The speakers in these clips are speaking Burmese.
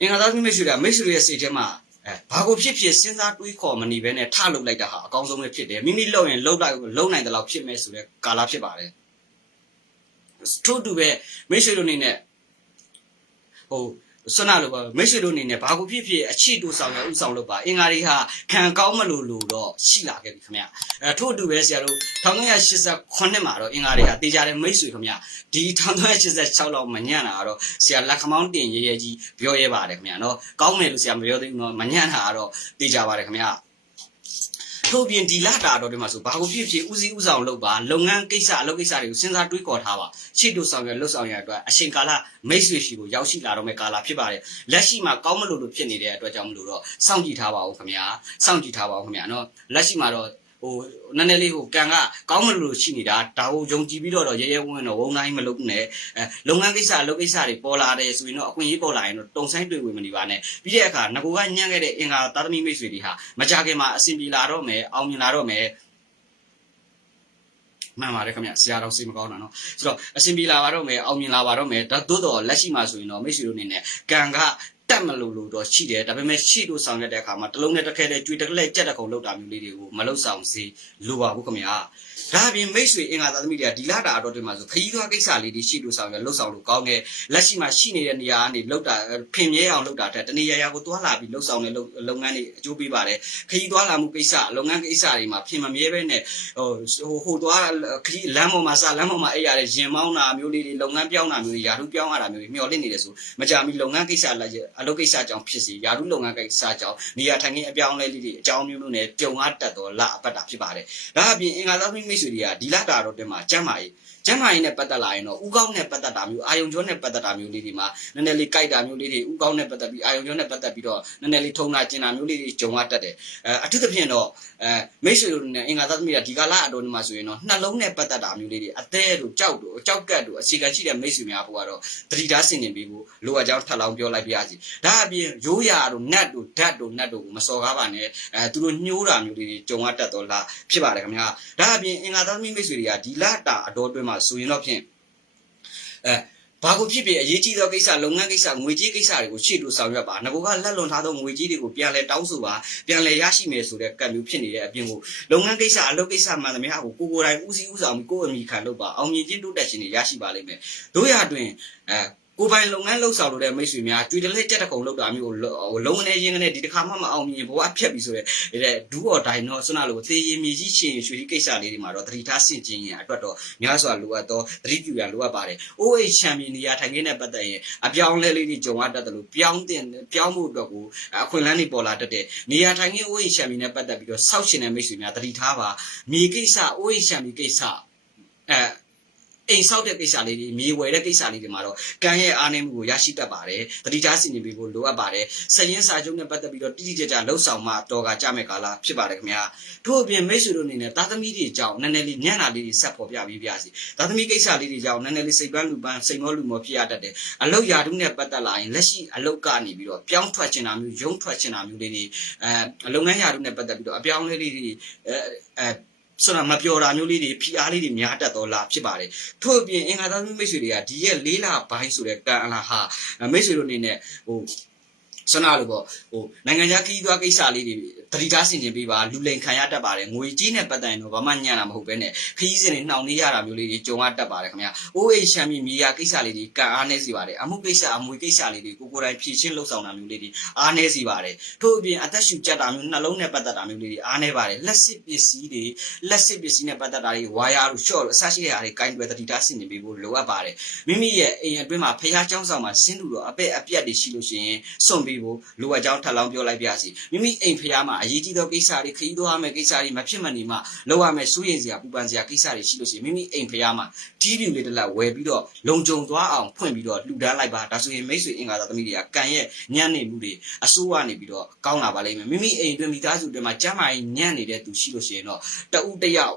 အင်္ဂါသားသမီးမိတ်ဆွေတွေကမိတ်ဆွေတွေရဲ့စိတ်ထဲမှာအဲဘာကိုဖြစ်ဖြစ်စဉ်းစားတွေးခေါ်မနေဘဲနဲ့ထလုပ်လိုက်တာဟာအကောင်းဆုံးပဲဖြစ်တယ်မိမိလုပ်ရင်လုပ်လိုက်လုပ်နိုင်တဲ့လောက်ဖြစ်မယ်ဆိုတဲ့ကာလဖြစ်ပါတယ်ထို့တူပဲမိတ်ဆွေတို့အနေနဲ့ဟို ဆွနာလို့ပါမိတ်ဆွေတို့အနေနဲ့ဘာကိုဖြစ်ဖြစ်အချစ်တူဆောင်ရဥဆောင်လို့ပါအင်္ဂါတွေဟာခံကောင်းမလို့လို့တော့ရှိလာခဲ့ပြီခင်ဗျအဲထို့တူပဲဆရာတို့1989မှာတော့အင်္ဂါတွေဟာတေးကြတဲ့မိတ်ဆွေခင်ဗျဒီ1986လောက်မညံ့တာကတော့ဆရာလက်ခမောင်းတင်ရဲရဲကြီးပြောရဲပါတယ်ခင်ဗျနော်ကောင်းမယ်လို့ဆရာမပြောသေးဘူးနော်မညံ့တာကတော့တေးကြပါတယ်ခင်ဗျ ထို့ပြင်ဒီလာတာတော့ဒီမှာဆိုဘာကိုဖြစ်ဖြစ်ဦးစီးဦးဆောင်လုပ်ပါလုပ်ငန်းကိစ္စအလုပ်ကိစ္စတွေကိုစဉ်းစားတွေးခေါ်ထားပါချစ်တို့ဆောင်ရလှုပ်ဆောင်ရအတွက်အချိန်ကာလမိတ်ဆွေရှိကိုရောက်ရှိလာတော့မယ့်ကာလဖြစ်ပါတယ်လက်ရှိမှာကောင်းမလို့လို့ဖြစ်နေတဲ့အတွက်ကြောင့်မလို့တော့စောင့်ကြည့်ထားပါဦးခင်ဗျာစောင့်ကြည့်ထားပါဦးခင်ဗျာနော်လက်ရှိမှာတော့ ဟိုနည်းနည်းလေးဟိုကံကကောင်းမလို့လို့ရှိနေတာဒါကိုယုံကြည်ပြီးတော့တော့ရဲရဲဝံ့ဝံ့တော့ဝုံတိုင်းမလုပ်နဲ့အဲလုပ်ငန်းကိစ္စအလုပ်ကိစ္စတွေပေါ်လာတယ်ဆိုရင်တော့အခွင့်အရေးပေါ်လာရင်တော့တုံဆိုင်တွေ့ဝင်မနေပါနဲ့ပြီးတဲ့အခါငကိုကညံ့ခဲ့တဲ့အင်္ဂါသာသမီမိတ်ဆွေတွေဟာမကြခင်မှာအဆင်ပြေလာတော့မယ်အောင်မြင်လာတော့မယ်မှန်ပါတယ်ခင်ဗျဆရာတော်စိတ်မကောင်းတာနော်ဆိုတော့အဆင်ပြေလာပါတော့မယ်အောင်မြင်လာပါတော့မယ်ဒါသို့တော့လက်ရှိမှာဆိုရင်တော့မိတ်ဆွေတို့အနေနဲ့ကံက တက်မလို့လို့တော့ရှိတယ်ဒါပေမဲ့ရှိလို့ဆောင်ရတဲ့အခါမှာတလုံးနဲ့တစ်ခဲနဲ့ကြွေတစ်လက်ကြက်တစ်ခုံလောက်တာမျိုးလေးတွေကိုမလောက်ဆောင်စေလိုပါဘူးခင်ဗျာဒါအပြင်မိတ်ဆွေအင်္ဂါသာသမီတွေကဒီလာတာတော့ဒီမှာဆိုခရီးသွားကိစ္စလေးတွေရှိလို့ဆောင်ရလှုပ်ဆောင်လို့ကောင်းတယ်လက်ရှိမှာရှိနေတဲ့နေရာကနေလှုပ်တာဖင်မြဲအောင်လှုပ်တာတဲ့တနေရာရာကိုတွားလာပြီးလှုပ်ဆောင်တဲ့လုပ်ငန်းတွေအကျိုးပေးပါတယ်ခရီးသွားလာမှုကိစ္စလုပ်ငန်းကိစ္စတွေမှာဖင်မမြဲပဲနဲ့ဟိုဟိုဟိုသွားခရီးလမ်းပေါ်မှာစလမ်းပေါ်မှာအဲ့ရတဲ့ရင်မောင်းတာမျိုးလေးတွေလုပ်ငန်းပြောင်းတာမျိုးတွေယာထုပြောင်းရတာမျိုးတွေမျှော်လင့်နေတယ်ဆိုမကြမီလုပ်ငန်းကိစ္စလိုက်အလုပ်ကိစ္စကြောင့်ဖြစ်စီယာထုလုပ်ငန်းကိစ္စကြောင့်နေရာထိုင်ခင်းအပြောင်းလဲလေးတွေအကြောင်းမျိုးမျိုးနဲ့ကြုံရတတ်တော့လအပတ်တာဖြစ်ပါတယ်ဒါအပြင်အင်္ဂါသားမိတ်ဆွေတွေကဒီလတာတော့တင်မှာကျမ်းမာရေး ကျမ်းမာရေးနဲ့ပတ်သက်လာရင်တော့ဥကောင်းနဲ့ပတ်သက်တာမျိုးအာယုံကျော်နဲ့ပတ်သက်တာမျိုးလေးတွေမှာနည်းနည်းလေးကြိုက်တာမျိုးလေးတွေဥကောင်းနဲ့ပတ်သက်ပြီးအာယုံကျော်နဲ့ပတ်သက်ပြီးတော့နည်းနည်းလေးထုံတာကျင်တာမျိုးလေးတွေကြုံရတတ်တယ်အဲအထူးသဖြင့်တော့အဲမိတ်ဆွေတို့နဲ့အင်္ဂါသားသမီးကဒီကာလအတော်ဒီမှာဆိုရင်တော့နှလုံးနဲ့ပတ်သက်တာမျိုးလေးတွေအသေးတို့ကြောက်တို့ကြောက်ကတ်တို့အခြေခံရှိတဲ့မိတ်ဆွေများဘုကတော့တတိသားဆင်နေပြီးဖို့လိုအပ်ကြောင်းထပ်လောင်းပြောလိုက်ပြရစီဒါအပြင်ရိုးရာတို့နတ်တို့ဓာတ်တို့နတ်တို့ကိုမစော်ကားပါနဲ့အဲသူတို့ညှိုးတာမျိုးလေးတွေကြုံရတတ်တော့လားဖြစ်ပါတယ်ခင်ဗျာဒါအပြင်အင်္ဂါသားသမီးမိတ်ဆွေတွေကဒီလတာအတော်အတွင်းမှာဆိုရင်တော့ဖြင့်အဲဘာကိုဖြစ်ဖြစ်အရေးကြီးသောကိစ္စလုပ်ငန်းကိစ္စငွေကြေးကိစ္စတွေကိုရှေ့လို့ဆောင်ရွက်ပါငကိုကလက်လွန်ထားသောငွေကြေးတွေကိုပြန်လဲတောင်းဆိုပါပြန်လဲရရှိမယ်ဆိုတဲ့ကံမျိုးဖြစ်နေတဲ့အပြင်ကိုလုပ်ငန်းကိစ္စအလုပ်ကိစ္စမှန်သမျှကိုကိုကိုယ်တိုင်ဦးစီးဦးဆောင်ပြီးကိုယ့်အမိခံလုပ်ပါအောင်မြင်ခြင်းတိုးတက်ခြင်းတွေရရှိပါလိမ့်မယ်တို့ရအတွင်အဲ ကိုပိုင်လုပ်ငန်းလှုပ်ဆောင်လို့တဲ့မိတ်ဆွေများကြွေတလက်ကြက်တကုံလောက်တာမျိုးကိုလုံးဝနေရင်းကနေဒီတစ်ခါမှမအောင်မြင်ဘဝဖြတ်ပြီးဆိုတဲ့တဲ့ဒူးအော်ဒိုင်တော့ဆွနာလို့သေရင်မြေကြီးရှင်ရွှေကြီးကိစ္စလေးတွေမှာတော့သတိထားဆင်ခြင်ရင်အတွက်တော့များစွာလိုအပ်တော့သတိပြုရလိုအပ်ပါတယ်။ OH ချန်ပီယံနေရာထိုင်ခင်းနဲ့ပတ်သက်ရင်အပြောင်းလဲလေးတွေကြုံရတတ်တယ်လို့ပြောင်းတင်ပြောင်းဖို့အတွက်ကိုအခွင့်အလမ်းတွေပေါ်လာတတ်တယ်။နေရာထိုင်ခင်း OH ချန်ပီယံနဲ့ပတ်သက်ပြီးတော့စောက်ရှင်တဲ့မိတ်ဆွေများသတိထားပါ။မြေကိစ္စ OH ချန်ပီယံကိစ္စအဲ အိမ်ဆောက်တဲ့ကိစ္စလေးတွေမြေဝယ်တဲ့ကိစ္စလေးတွေမှာတော့ကံရဲ့အားနည်းမှုကိုရရှိတတ်ပါတယ်တတိထားစီနေပြီးဖို့လိုအပ်ပါတယ်စရင်စာချုပ်နဲ့ပတ်သက်ပြီးတော့တိတိကျကျလှုပ်ဆောင်မှတော်ကကြမဲ့ကာလဖြစ်ပါတယ်ခင်ဗျာထို့အပြင်မိတ်ဆွေတို့အနေနဲ့သားသမီးတွေကြောင့်နည်းနည်းလေးညံ့တာလေးတွေဆက်ပေါ်ပြပြီးပြစီသားသမီးကိစ္စလေးတွေကြောင့်နည်းနည်းလေးစိတ်ပန်းလူပန်းစိတ်မောလူမောဖြစ်ရတတ်တယ်အလုတ်ရာထုနဲ့ပတ်သက်လာရင်လက်ရှိအလုတ်ကနေပြီးတော့ပြောင်းထွက်ချင်တာမျိုးယုံထွက်ချင်တာမျိုးလေးတွေအဲလုပ်ငန်းရာထုနဲ့ပတ်သက်ပြီးတော့အပြောင်းလဲလေးတွေအဲအဲ ဆိုတော့မပြောတာမျိုးလေးတွေဖိအားလေးတွေများတတ်တော့လားဖြစ်ပါတယ်ထို့အပြင်အင်္ဂါသားမိတ်ဆွေတွေကဒီရဲ့လေးလပိုင်းဆိုတဲ့ကံအလားဟာမိတ်ဆွေတို့အနေနဲ့ဟို ဆွမ်းနာလို့ပေါ့ဟိုနိုင်ငံခြားခီးသွားကိစ္စလေးတွေတတိထားဆင်ခြင်ပေးပါလူလိန်ခံရတတ်ပါတယ်ငွေကြီးနဲ့ပတ်သက်ရင်တော့ဘာမှညံ့တာမဟုတ်ပဲနဲ့ခီးစဉ်တွေနှောင်နေရတာမျိုးလေးတွေကြုံရတတ်ပါတယ်ခင်ဗျာ OA ရှမ်းပြည်မီဒီယာကိစ္စလေးတွေကအားနေစီပါတယ်အမှုကိစ္စအမွေကိစ္စလေးတွေကိုကိုယ်တိုင်ဖြည့်ရှင်းလှုပ်ဆောင်တာမျိုးလေးတွေအားနေစီပါတယ်ထို့အပြင်အသက်ရှူကြတာမျိုးနှလုံးနဲ့ပတ်သက်တာမျိုးလေးတွေအားနေပါတယ်လက်စစ်ပစ္စည်းတွေလက်စစ်ပစ္စည်းနဲ့ပတ်သက်တာတွေဝါယာတို့ short အစရှိတဲ့ဟာတွေကင်တွယ်တတိထားဆင်ခြင်ပေးဖို့လိုအပ်ပါတယ်မိမိရဲ့အိမ်အတွင်းမှာဖျားချောင်းဆောင်မှာဆင်းတူတော့အပဲ့အပြက်တွေရှိလို့ရှိရင်စွန့်ပေးဖို့လိုအပ်ကြောင်းထပ်လောင်းပြောလိုက်ပြစီမိမိအိမ်ဖះမှာအရေးကြီးသောကိစ္စတွေခရီးသွားမယ်ကိစ္စတွေမဖြစ်မနေမှလောက်ရမယ်စိုးရင်စရာပူပန်စရာကိစ္စတွေရှိလို့ရှိရင်မိမိအိမ်ဖះမှာတီးပြူလေးတစ်လက်ဝယ်ပြီးတော့လုံခြုံသွားအောင်ဖွင့်ပြီးတော့လှူဒန်းလိုက်ပါဒါဆိုရင်မိတ်ဆွေအင်္ဂါသာသမီးတွေကကံရဲ့ညံ့နေမှုတွေအစိုးရနေပြီးတော့ကောင်းလာပါလိမ့်မယ်မိမိအိမ်အတွင်းမိသားစုတွေမှာကျမ်းမာရေးညံ့နေတဲ့သူရှိလို့ရှိရင်တော့တဦးတယောက်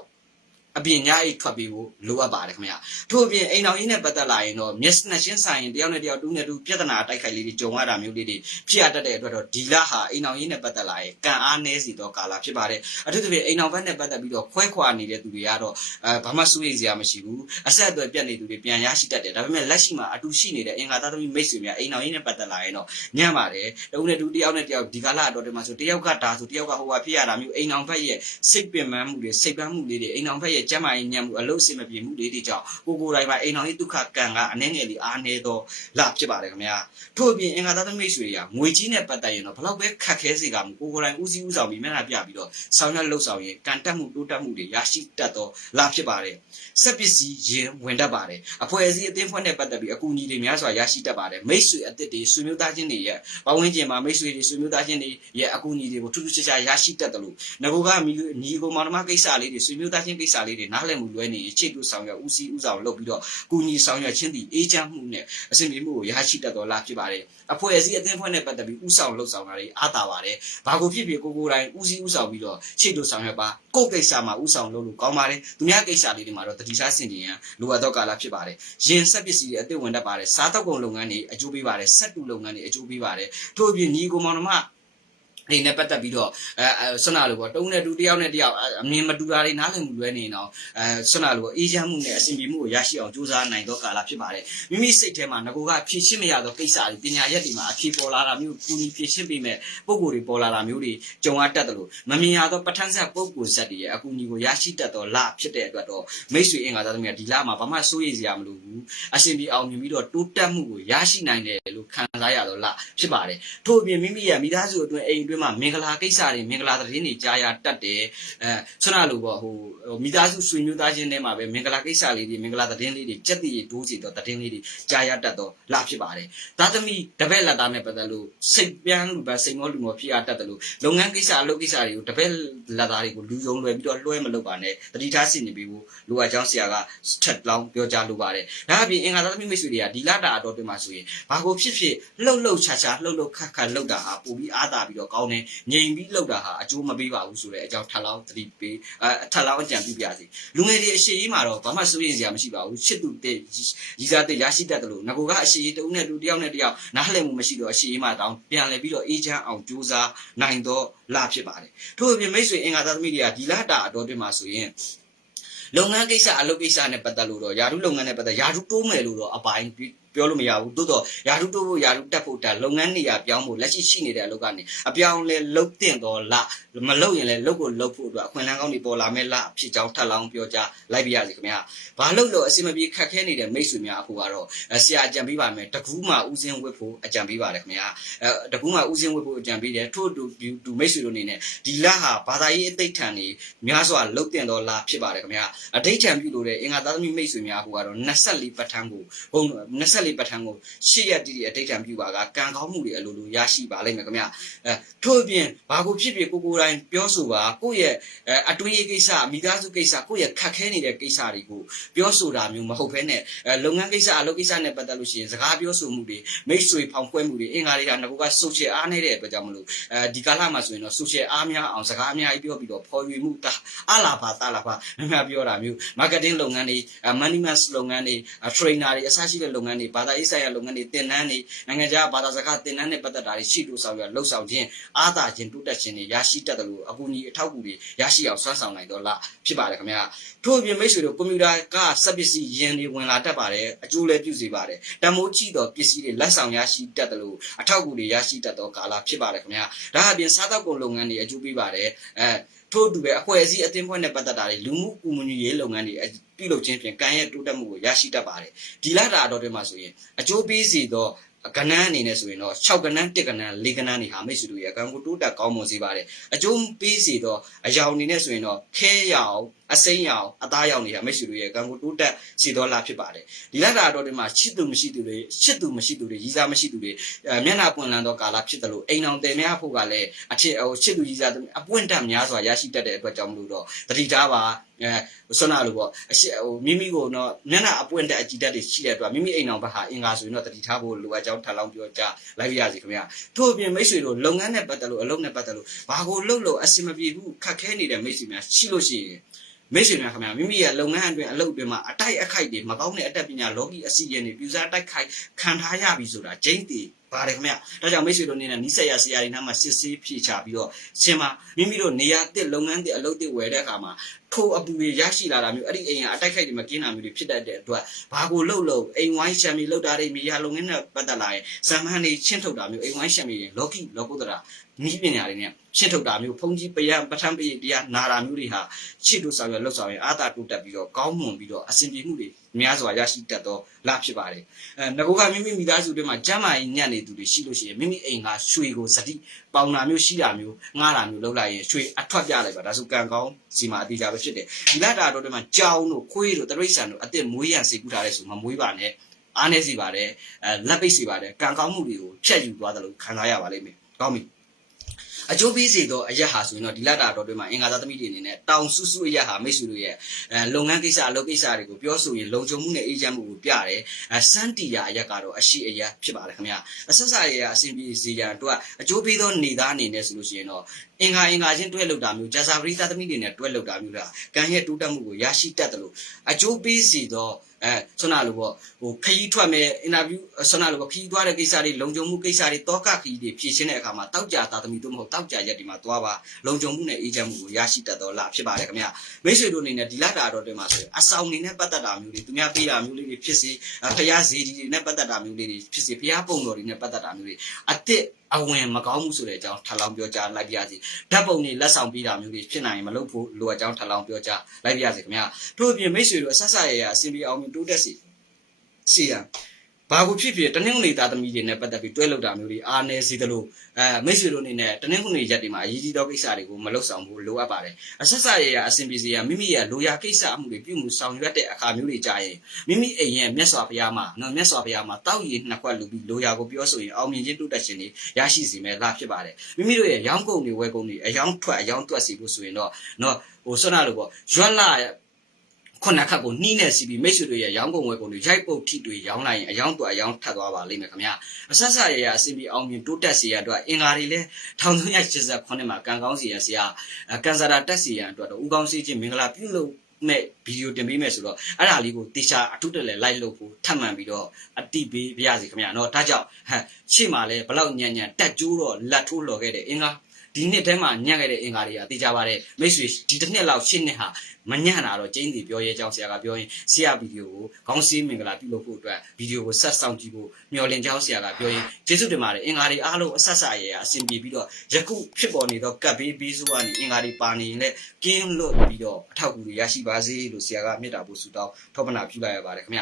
အပြင်ညအိတ်ထွက်ပြီးဖို့လိုအပ်ပါတယ်ခင်ဗျာထို့အပြင်အိမ်တော်ကြီးနဲ့ပတ်သက်လာရင်တော့မျက်နှာချင်းဆိုင်ရင်တယောက်နဲ့တယောက်တူးနဲ့တူပြဿနာတိုက်ခိုက်လေးတွေကြုံရတာမျိုးလေးတွေဖြစ်ရတတ်တဲ့အတွက်တော့ဒီလဟာအိမ်တော်ကြီးနဲ့ပတ်သက်လာရင်ကံအားနည်းစီတော့ကာလဖြစ်ပါတယ်အထူးသဖြင့်အိမ်တော်ဘက်နဲ့ပတ်သက်ပြီးတော့ခွဲခွာနေတဲ့သူတွေကတော့အဲဘာမှစိုးရိမ်စရာမရှိဘူးအဆက်အသွယ်ပြတ်နေသူတွေပြန်ရရှိတတ်တယ်ဒါပေမဲ့လက်ရှိမှာအတူရှိနေတဲ့အင်္ဂါသားသမီးမိတ်ဆွေများအိမ်တော်ကြီးနဲ့ပတ်သက်လာရင်တော့ညံ့ပါတယ်တဦးနဲ့တူတယောက်နဲ့တယောက်ဒီကာလအတော်တည်းမှာဆိုတယောက်ကဒါဆိုတယောက်ကဟိုကဖြစ်ရတာမျိုးအိမ်တော်ဘက်ရဲ့စိတ်ပင်ပန်းမှုတွေစိတ်ပန်းမှုလေးတွေအိမ်တော်ဘက်ရဲ့ကျန်းမာရေးညံ့မှုအလုပ်အဆင်မပြေမှုလေးတွေကြောင့်ကိုကိုယ်တိုင်မှာအိမ်တော်ကြီးဒုက္ခကံကအနှဲငယ်လေးအားနေတော့လာဖြစ်ပါတယ်ခင်ဗျာထို့အပြင်အင်္ဂါသားသမီးဆွေတွေကငွေကြီးနဲ့ပတ်သက်ရင်တော့ဘလောက်ပဲခက်ခဲစေကမူကိုကိုယ်တိုင်ဦးစီးဦးဆောင်ပြီးမျက်နှာပြပြီးတော့ဆောင်းရွက်လှုပ်ဆောင်ရင်ကံတက်မှုတိုးတက်မှုတွေရရှိတတ်တော့လာဖြစ်ပါတယ်စက်ပစ္စည်းရင်ဝင်တတ်ပါတယ်အဖွဲ့အစည်းအသင်းဖွဲ့နဲ့ပတ်သက်ပြီးအကူအညီတွေများစွာရရှိတတ်ပါတယ်မိတ်ဆွေအသစ်တွေဆွေမျိုးသားချင်းတွေရဲ့ပဝန်းကျင်မှာမိတ်ဆွေတွေဆွေမျိုးသားချင်းတွေရဲ့အကူအညီတွေကိုထူးထူးခြားခြားရရှိတတ်တယ်လို့ငကူကညီကိုမောင်နှမကိစ္စလေးတွေဆွေမျိုးသားချင်းကိစ္စလေးတွေနားလည်မှုလွဲနေရင်ချစ်တူဆောင်ရွက်ဦးစီးဦးဆောင်လုပ်ပြီးတော့ကူညီဆောင်ရွက်ခြင်းဒီအေးချမ်းမှုနဲ့အစဉ်ပြေမှုကိုရရှိတတ်တော်လားဖြစ်ပါတယ်အဖွဲ့အစည်းအသင်းဖွဲ့နဲ့ပတ်သက်ပြီးဦးဆောင်လှုပ်ဆောင်တာတွေအားတာပါတယ်ဘာကိုဖြစ်ဖြစ်ကိုကိုယ်တိုင်ဦးစီးဦးဆောင်ပြီးတော့ချစ်တူဆောင်ရွက်ပါကိုယ့်ကိစ္စမှာဦးဆောင်လုပ်လို့ကောင်းပါတယ်သူများကိစ္စလေးတွေမှာတော့တတိစားဆင်ကျင်ရန်လိုအပ်သောကာလဖြစ်ပါတယ်ရင်ဆက်ပစ္စည်းတွေအသစ်ဝင်တတ်ပါတယ်စားတောက်ကုန်လုပ်ငန်းတွေအကျိုးပေးပါတယ်ဆက်တူလုပ်ငန်းတွေအကျိုးပေးပါတယ်ထို့အပြင်ညီကိုမောင်နှမ ဒီနဲ့ပတ်သက်ပြီးတော့အဲဆွနာလို့ပေါ့တုံးနဲ့တူတယောက်နဲ့တယောက်အမြင်မတူတာတွေနားလည်မှုလွဲနေတော့အဲဆွနာလို့အေးချမ်းမှုနဲ့အဆင်ပြေမှုကိုရရှိအောင်ကြိုးစားနိုင်သောကာလဖြစ်ပါတယ်မိမိစိတ်ထဲမှာငကိုကဖြည့်ရှင်းမရသောကိစ္စတွေပညာရက်တွေမှာအဖြေပေါ်လာတာမျိုးကူညီဖြည့်ရှင်းပေးမဲ့ပုံကိုယ်တွေပေါ်လာတာမျိုးတွေကြုံရတတ်တယ်လို့မမြင်ရသောပဋ္ဌာန်းဆက်ပုံကိုယ်ဆက်တွေရဲ့အကူအညီကိုရရှိတတ်သောလဖြစ်တဲ့အတွက်တော့မိတ်ဆွေအင်္ဂါသားသမီးကဒီလမှာဘာမှစိုးရိမ်စရာမလိုဘူးအဆင်ပြေအောင်မြင်ပြီးတော့တိုးတက်မှုကိုရရှိနိုင်တယ်လို့ခံစားရတော့လဖြစ်ပါတယ်ထို့အပြင်မိမိရဲ့မိသားစုအတွင်းအိမ်အတွင်းမှာမင်္ဂလာကိစ္စတွေမင်္ဂလာသတင်းတွေကြားရတတ်တယ်အဲဆွမ်းနာလို့ပေါ့ဟိုမိသားစုဆွေမျိုးသားချင်းထဲမှာပဲမင်္ဂလာကိစ္စလေးတွေမင်္ဂလာသတင်းလေးတွေကြက်တည်တိုးစီတော့သတင်းလေးတွေကြားရတတ်တော့လဖြစ်ပါတယ်သားသမီးတပည့်လက်သားနဲ့ပတ်သက်လို့စိတ်ပြန်လူပဲစိတ်မောလူမောဖြစ်ရတတ်တယ်လို့လုပ်ငန်းကိစ္စအလုပ်ကိစ္စတွေကိုတပည့်လက်သားတွေကိုလူယုံလွယ်ပြီးတော့လွှဲမလုပ်ပါနဲ့တတိထားစီနေပြီးဖို့လိုအပ်ကြောင်းဆရာကထက်လောင်းပြောကြားလိုပါတယ်ဒါအပြင်အင်္ဂါသားသမီးမိတ်ဆွေတွေကဒီလတာအတော်တွင်မှာဆိုရင်ဘာကိုဖြစ်ဖြစ်လှုပ်လှုပ်ချာချာလှုပ်လှုပ်ခတ်ခတ်လှုပ်တာဟာပိုပြီးအားတာပြီးတော့ကောင်းတယ်ငြိမ်ပြီးလှုပ်တာဟာအကျိုးမပေးပါဘူးဆိုတဲ့အကြောင်းထပ်လောင်းသတိပေးအထပ်လောင်းအကြံပြုပြစီလူငယ်တွေအရှိကြီးမှာတော့ဘာမှစိုးရိမ်စရာမရှိပါဘူးချစ်သူတဲ့ရီစားတဲ့ရရှိတတ်တယ်လို့ငကိုကအရှိကြီးတဦးနဲ့တူတယောက်နဲ့တယောက်နားလည်မှုမရှိတော့အရှိကြီးမှာတောင်းပြန်လဲပြီးတော့အေးချမ်းအောင်ကြိုးစားနိုင်တော့လဖြစ်ပါတယ်ထို့အပြင်မိတ်ဆွေအင်္ဂါသားသမီးတွေကဒီလတာအတော်တွင်မှာဆိုရင်လုပ်ငန်းကိစ္စအလုပ်ကိစ္စနဲ့ပတ်သက်လို့တော့ယာရုလုပ်ငန်းနဲ့ပတ်သက်ယာရုတိုးမယ်လို့တော့အပိုင်း ပြောလို့မရဘူးတိုးတော့ယာရုတိုးဖို့ယာရုတက်ဖို့တက်လုပ်ငန်းနေရာပြောင်းဖို့လက်ရှိရှိနေတဲ့အလုပ်ကနေအပြောင်းလဲလုတ်တင်တော့လမလုတ်ရင်လည်းလုတ်ကိုလုတ်ဖို့အတွက်အခွင့်အလမ်းကောင်းတွေပေါ်လာမဲ့လဖြစ်ကြောင်းထပ်လောင်းပြောကြလိုက်ပြရစီခင်ဗျာဘာလို့လို့အစင်မပြေခက်ခဲနေတဲ့မိတ်ဆွေများအခုကတော့ဆရာအကြံပေးပါမယ်တကူးမှဦးစင်းဝတ်ဖို့အကြံပေးပါတယ်ခင်ဗျာအဲတကူးမှဦးစင်းဝတ်ဖို့အကြံပေးတယ်ထို့တူတူမိတ်ဆွေတို့အနေနဲ့ဒီလဟာဘာသာရေးအသိဋ္ဌာန်တွေများစွာလုတ်တင်တော့လဖြစ်ပါတယ်ခင်ဗျာအဋိဋ္ဌာန်ပြုလို့တဲ့အင်္ဂါသားသမီးမိတ်ဆွေများအခုကတော့24ပဋ္ဌာန်းကိုဘုံ24ပဋ္ဌာန်းကိုရှေ့ရက်တည်အဋိဋ္ဌာန်ပြုပါကကံကောင်းမှုတွေအလိုလိုရရှိပါလိမ့်မယ်ခင်ဗျာအဲထို့အပြင်ဘာကိုဖြစ်ဖြစ်ကိုကိုယ်တိုင်ပြောဆိုပါကိုယ့်ရဲ့အတွင်းရေးကိစ္စမိသားစုကိစ္စကိုယ့်ရဲ့ခက်ခဲနေတဲ့ကိစ္စတွေကိုပြောဆိုတာမျိုးမဟုတ်ဘဲနဲ့လုပ်ငန်းကိစ္စအလုပ်ကိစ္စနဲ့ပတ်သက်လို့ရှိရင်စကားပြောဆိုမှုတွေမိတ်ဆွေဖောင်ခွဲမှုတွေအင်္ဂါတွေကငါကဆိုရှယ်အားနေတဲ့အတွက်ကြောင့်မလို့အဲဒီကာလမှာဆိုရင်တော့ဆိုရှယ်အားများအောင်စကားအများကြီးပြောပြီးတော့ဖော်ရွေမှုတာအလာပါတာလာပါမများပြောတာမျိုး marketing လုပ်ငန်းတွေ money mas လုပ်ငန်းတွေ trainer တွေအစရှိတဲ့လုပ်ငန်းတွေဘာသာရေးဆိုင်ရာလုပ်ငန်းတွေသင်တန်းတွေနိုင်ငံခြားဘာသာစကားသင်တန်းနဲ့ပတ်သက်တာတွေရှိလို့ဆောင်ရလှုပ်ဆောင်ခြင်းအားသာခြင်းတိုးတက်ခြင်းတွေရရှိတတ်တယ်လို့အကူအညီအထောက်အကူတွေရရှိအောင်စွမ်းဆောင်နိုင်တော့လားဖြစ်ပါတယ်ခင်ဗျာထို့အပြင်မိတ်ဆွေတို့ကွန်ပျူတာကစက်ပစ္စည်းယင်တွေဝင်လာတတ်ပါတယ်အကျိုးလည်းပြုစေပါတယ်တမိုးကြည့်တော့ပစ္စည်းတွေလက်ဆောင်ရရှိတတ်တယ်လို့အထောက်အကူတွေရရှိတတ်တော့ကာလဖြစ်ပါတယ်ခင်ဗျာဒါအပြင်စားတောက်ကုန်လုပ်ငန်းတွေအကျိုးပေးပါတယ်အဲ ထို့တူပဲအဖွဲ့အစည်းအသင်းဖွဲ့နဲ့ပတ်သက်တာတွေလူမှုကူညီရေးလုပ်ငန်းတွေပြုလုပ်ခြင်းဖြင့်ကံရဲ့တိုးတက်မှုကိုရရှိတတ်ပါတယ်ဒီလတာတော်တွေမှာဆိုရင်အကျိုးပေးစေသောကဏ္ဍအနေနဲ့ဆိုရင်တော့6ကဏ္ဍ1ကဏ္ဍ4ကဏ္ဍနေဟာမိတ်ဆွေတို့ရဲ့အကံကိုတိုးတက်ကောင်းမွန်စေပါတယ်အကျိုးပေးစေတော့အယောင်အနေနဲ့ဆိုရင်တော့ခဲရောင်အစိမ်းရောင်အသားရောင်နေတာမိတ်ဆွေတို့ရဲ့အကံကိုတိုးတက်စေတော့လာဖြစ်ပါတယ်ဒီလတာတော်တွေမှာချစ်သူမရှိသူတွေချစ်သူမရှိသူတွေရည်စားမရှိသူတွေအဲမျက်နှာပွင့်လန်းသောကာလဖြစ်တယ်လို့အိမ်အောင်တယ်များဖို့ကလည်းအချစ်ဟိုချစ်သူရည်စားအပွင့်တက်များစွာရရှိတတ်တဲ့အတွက်ကြောင့်မလို့တော့တတိထားပါအဲဆွမ်းနာလို့ပေါ့အရှိဟိုမိမိကိုတော့မျက်နှာအပွင့်တက်အကြည့်တက်တွေရှိတဲ့အတွက်မိမိအိမ်အောင်ဘက်ဟာအင်္ဂါဆိုရင်တော့တတိထားဖို့လိုအပ်ကြောင်းထပ်လောင်းပြောကြလိုက်ရစီခင်ဗျာထို့အပြင်မိတ်ဆွေတို့လုပ်ငန်းနဲ့ပတ်သက်လို့အလုပ်နဲ့ပတ်သက်လို့ဘာကိုလုပ်လို့အဆင်မပြေဘူးခက်ခဲနေတဲ့မိတ်ဆွေများရှိလို့ရှိရင် မိတ်ဆွေများခင်ဗျာမိမိရဲ့လုပ်ငန်းအတွင်းအလုပ်တွေမှာအတိုက်အခိုက်တွေမကောင်းတဲ့အတတ်ပညာလောကီအစီအရင်တွေပြူစားတိုက်ခိုက်ခံထားရပြီဆိုတာဂျိန်းတီ ပါတယ်ခင်ဗျာဒါကြောင့်မိတ်ဆွေတို့အနေနဲ့နီးစက်ရဆရာတွေနားမှာစစ်ဆေးဖြေချပြီးတော့ရှင်မမိမိတို့နေရာတစ်လုပ်ငန်းတစ်အလုပ်တစ်ဝယ်တဲ့အခါမှာထိုအပူတွေရရှိလာတာမျိုးအဲ့ဒီအိမ်ကအတိုက်ခိုက်တွေမကင်းတာမျိုးတွေဖြစ်တတ်တဲ့အတွက်ဘာကိုလှုပ်လို့အိမ်ဝိုင်းရှမ်းမီလှုပ်တာတွေမြေယာလုပ်ငန်းနဲ့ပတ်သက်လာရင်ဇမန်တွေချင်းထုတ်တာမျိုးအိမ်ဝိုင်းရှမ်းမီတွေလောကီလောကုတ္တရာနီးပညာတွေနဲ့ရှင်းထုတ်တာမျိုးဖုန်ကြီးပယံပထမပိတရားနာတာမျိုးတွေဟာချစ်တို့ဆောင်ရလှုပ်ဆောင်ရအာသာတိုးတက်ပြီးတော့ကောင်းမွန်ပြီးတော့အဆင်ပြေမှုတွေ များစွာရရှိတတ်သောလဖြစ်ပါတယ်အဲငကောကမိမိမိသားစုတွေမှာကျမ်းမာရေးညံ့နေသူတွေရှိလို့ရှိရင်မိမိအိမ်ကရွှေကိုစတိပေါင်တာမျိုးရှိတာမျိုးငားတာမျိုးလုပ်လိုက်ရင်ရွှေအထွက်ပြလိုက်ပါဒါဆိုကံကောင်းစီမှာအတိအကျပဲဖြစ်တယ်ဒီလတာတော့တွေမှာကြောင်တို့ခွေးတို့တရိษံတို့အစ်စ်မွေးရစေကူထားတဲ့ဆိုမမွေးပါနဲ့အားနေစီပါတယ်အဲလက်ပိတ်စီပါတယ်ကံကောင်းမှုတွေကိုဖြတ်ယူသွားတယ်လို့ခံစားရပါလိမ့်မယ်ကောင်းပြီ အကျိုးပေးစေသောအရက်ဟာဆိုရင်တော့ဒီလက်တာတော်တွေမှာအင်္ဂါသားသမီးတွေအနေနဲ့တောင်ဆူဆူအရက်ဟာမိတ်ဆွေတို့ရဲ့အဲလုပ်ငန်းကိစ္စအလုပ်ကိစ္စတွေကိုပြောဆိုရင်လုံခြုံမှုနဲ့အေးချမ်းမှုကိုပြတယ်အဲစန်းတီယာအရက်ကတော့အရှိအရက်ဖြစ်ပါတယ်ခင်ဗျာအဆက်ဆက်ရရအစဉ်ပြေစေရန်အတွက်အကျိုးပေးသောနေသားအနေနဲ့ဆိုလို့ရှိရင်တော့အင်္ဂါအင်္ဂါချင်းတွဲလောက်တာမျိုးဂျာစာပရိသသမီးတွေနဲ့တွဲလောက်တာမျိုးလားကံရဲ့တိုးတက်မှုကိုရရှိတတ်တယ်လို့အကျိုးပေးစေသော အဲဆွမ်းနာလို့ပေါ့ဟိုခရီးထွက်မယ်အင်တာဗျူးဆွမ်းနာလို့ပေါ့ခရီးသွားတဲ့ကိစ္စတွေလုံခြုံမှုကိစ္စတွေတောကခရီးတွေဖြည့်ရှင်းတဲ့အခါမှာတောက်ကြသားသမီးတို့မဟုတ်တောက်ကြရက်ဒီမှာသွားပါလုံခြုံမှုနဲ့အေးချမ်းမှုကိုရရှိတတ်တော်လားဖြစ်ပါတယ်ခင်ဗျမိတ်ဆွေတို့အနေနဲ့ဒီလတာတော်တွေမှာဆိုရင်အဆောင်နေနဲ့ပတ်သက်တာမျိုးတွေသူများပေးတာမျိုးလေးတွေဖြစ်စေဖျားစီတွေနဲ့ပတ်သက်တာမျိုးလေးတွေဖြစ်စေဖျားပုံတော်တွေနဲ့ပတ်သက်တာမျိုးတွေအစ်စ် အဝင်မကောင်းမှုဆိုတဲ့အကြောင်းထပ်လောင်းပြောကြားလိုက်ပြရစီဓာတ်ပုံတွေလက်ဆောင်ပေးတာမျိုးတွေဖြစ်နိုင်ရင်မလုပ်ဖို့လိုအပ်ကြောင်းထပ်လောင်းပြောကြားလိုက်ပြရစီခင်ဗျထို့အပြင်မိတ်ဆွေတို့အဆက်ဆက်ရရအစီအပြေအောင်မြင်တိုးတက်စီစီရန် ဘာကိုဖြစ်ဖြစ်တနင်္ဂနွေသားသမီးတွေနဲ့ပတ်သက်ပြီးတွဲလောက်တာမျိုးတွေအားနေစီသလိုအဲမိတ်ဆွေတို့အနေနဲ့တနင်္ဂနွေရက်တွေမှာအရေးကြီးသောကိစ္စတွေကိုမလုပ်ဆောင်ဘူးလိုအပ်ပါတယ်အဆက်ဆက်ရရအစဉ်ပြေစီရမိမိရဲ့လိုရာကိစ္စအမှုတွေပြုမှုဆောင်ရွက်တဲ့အခါမျိုးတွေကြာရင်မိမိအိမ်ရဲ့မြတ်စွာဘုရားမှာနော်မြတ်စွာဘုရားမှာတောက်ရည်နှစ်ခွက်လူပြီးလိုရာကိုပြောဆိုရင်အောင်မြင်ခြင်းတိုးတက်ခြင်းတွေရရှိစေမယ်လားဖြစ်ပါတယ်မိမိတို့ရဲ့ရောင်းကုန်တွေဝယ်ကုန်တွေအယောင်းထွက်အယောင်းတွက်စီဖို့ဆိုရင်တော့နော်ဟိုဆွမ်းနာလို့ပေါ့ရွက်လာ ခုနခတ်ကိုနှီးနေစီပြီးမိတ်ဆွေတို့ရဲ့ရောင်းကုန်ဝယ်ကုန်တွေရိုက်ပုတ်ထိတွေရောင်းလိုက်ရင်အယောင်းတွက်အယောင်းထပ်သွားပါလိမ့်မယ်ခင်ဗျာအဆက်ဆက်ရရအစီအပြီးအောင်မြင်တိုးတက်စေရအတွက်အင်္ဂါတွေလည်း1389မှာကံကောင်းစီရဆရာကန်ဆာတာတက်စီရအတွက်တော့ဥကောင်းစီချင်းမင်္ဂလာပြုလုပ်မဲ့ဗီဒီယိုတင်ပေးမယ်ဆိုတော့အဲ့ဒါလေးကိုတေချာအထုတက်လဲလိုက်လုပ်ဖို့ထပ်မှန်ပြီးတော့အတိပေးပြရစီခင်ဗျာเนาะဒါကြောင့်ဟမ်ရှေ့မှာလဲဘလောက်ညံ့ညံ့တက်ကျိုးတော့လက်ထိုးလော်ခဲ့တဲ့အင်္ဂါ ဒီနှစ်ထဲမှာညံ့ခဲ့တဲ့အင်္ဂါတွေကတေချာပါတယ်မိတ်ဆွေဒီတစ်နှစ်လောက်ရှင်းနှစ်ဟာမညံ့တာတော့ကျင်းစီပြောရဲကြောင်းဆရာကပြောရင်ဆရာဗီဒီယိုကိုခေါင်းစည်းမင်္ဂလာပြုလုပ်ဖို့အတွက်ဗီဒီယိုကိုဆက်ဆောင်ကြည့်ဖို့မျှော်လင့်ကြောင်းဆရာကပြောရင်ကျေးဇူးတင်ပါတယ်အင်္ဂါတွေအားလုံးအဆက်ဆက်ရရအဆင်ပြေပြီးတော့ယခုဖြစ်ပေါ်နေသောကပ်ဘေးဘေးဆိုးကနေအင်္ဂါတွေပါနေရင်လည်းကင်းလွတ်ပြီးတော့အထောက်အကူတွေရရှိပါစေလို့ဆရာကမေတ္တာပို့ဆုတောင်းထောပနာပြုလိုက်ရပါတယ်ခင်ဗျ